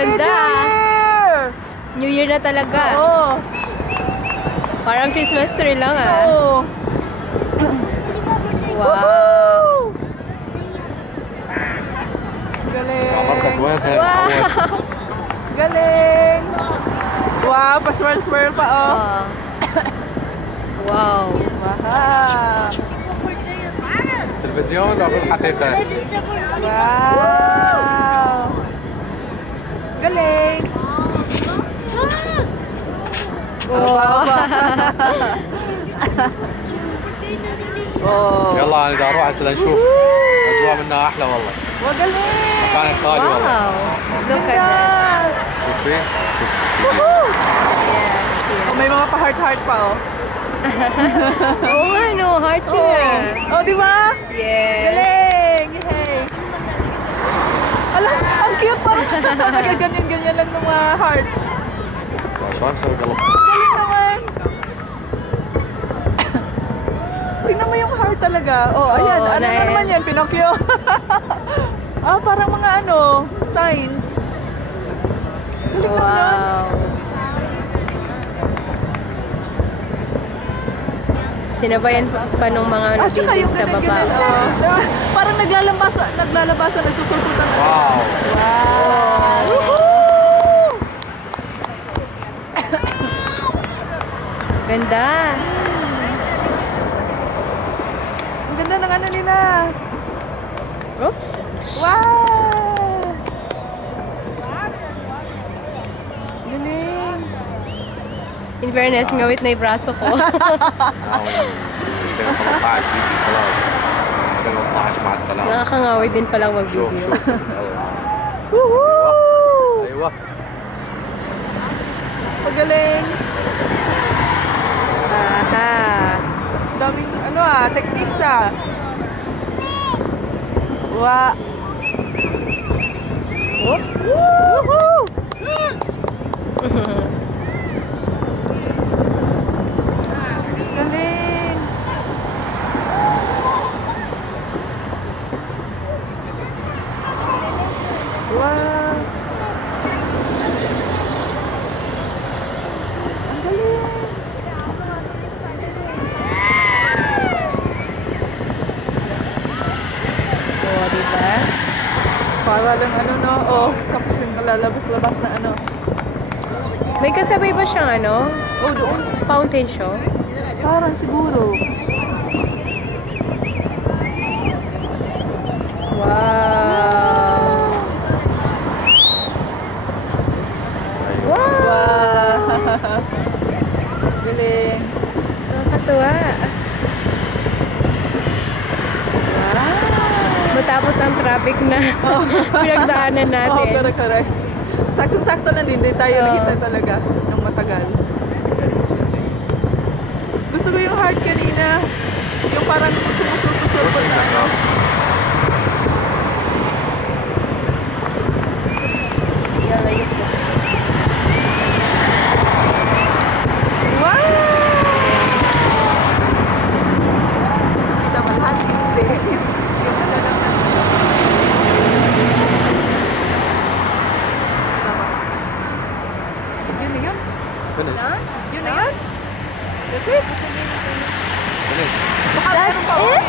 Ganda. New Year na talaga. Oo. Parang Christmas tree lang ah. Oo. Wow. Galing. Wow. Galing. Wow, pa-swirl-swirl pa oh. Wow. Wow. تلفزيون ولا بالحقيقة؟ Wow. Galing. Wow. Oh. يلا انا بدي اروح هسه نشوف اجواء منها احلى والله. Magaling. مكان خالي والله. Wow. Look at that. Ganda. شوفي شوف. Woohoo. Yes, yes. Oh, may mga pa-heart-heart pa oh. Oo nga, no. Heart yun. Oh, di ba? Yes. Galing! Yay! Alam, ang cute pa! Nagaganyan-ganyan lang ng mga heart. شلون مسوي قلب؟ Galing naman! Tingnan mo yung heart talaga. Oh, ayan. Oo, Ano na naman yan? Pinocchio? Parang mga signs. Galing naman. Wow. Sinabayan pa nung mga At saka building yung sa baba. ganyan-ganyan. Diba? Parang naglalabasan, nasusulputan. واو. Wow! Woohoo! Ganda. Ang ganda ng ano nila. Oops. Wow! Galing. In fairness, ngawit na yung braso ko. 2013 يجي خلاص. 2012 مع السلامة. Nakakangawit din palang شوف mag-video. شوف. يلا. Woohoo! ايوه. Pagaling. Aha. Daming techniques Wow. Oops. Woohoo! Galing. Wow. Ang galing. Oo, diba? Para lang tapos yung lalabas-labas na May kasabay ba siyang Oh, doon. fountain show? Parang siguro. Wow. Wow. Wow. Galing. Nakakatuwa. Wow. Matapos ang traffic na pinagdaanan Oo, natin. correct. Saktong-sakto lang din. Hindi tayo nakita talaga ng matagal. Gusto ko yung heart kanina. Yung parang sumusulpot-sulpot na Yalayo po. Wow! Kita mo lahat. Hindi. Yung ano lang na. Tama. Yun na yun. Finish. Yun na yun. That's it. Finish. Baka meron pa.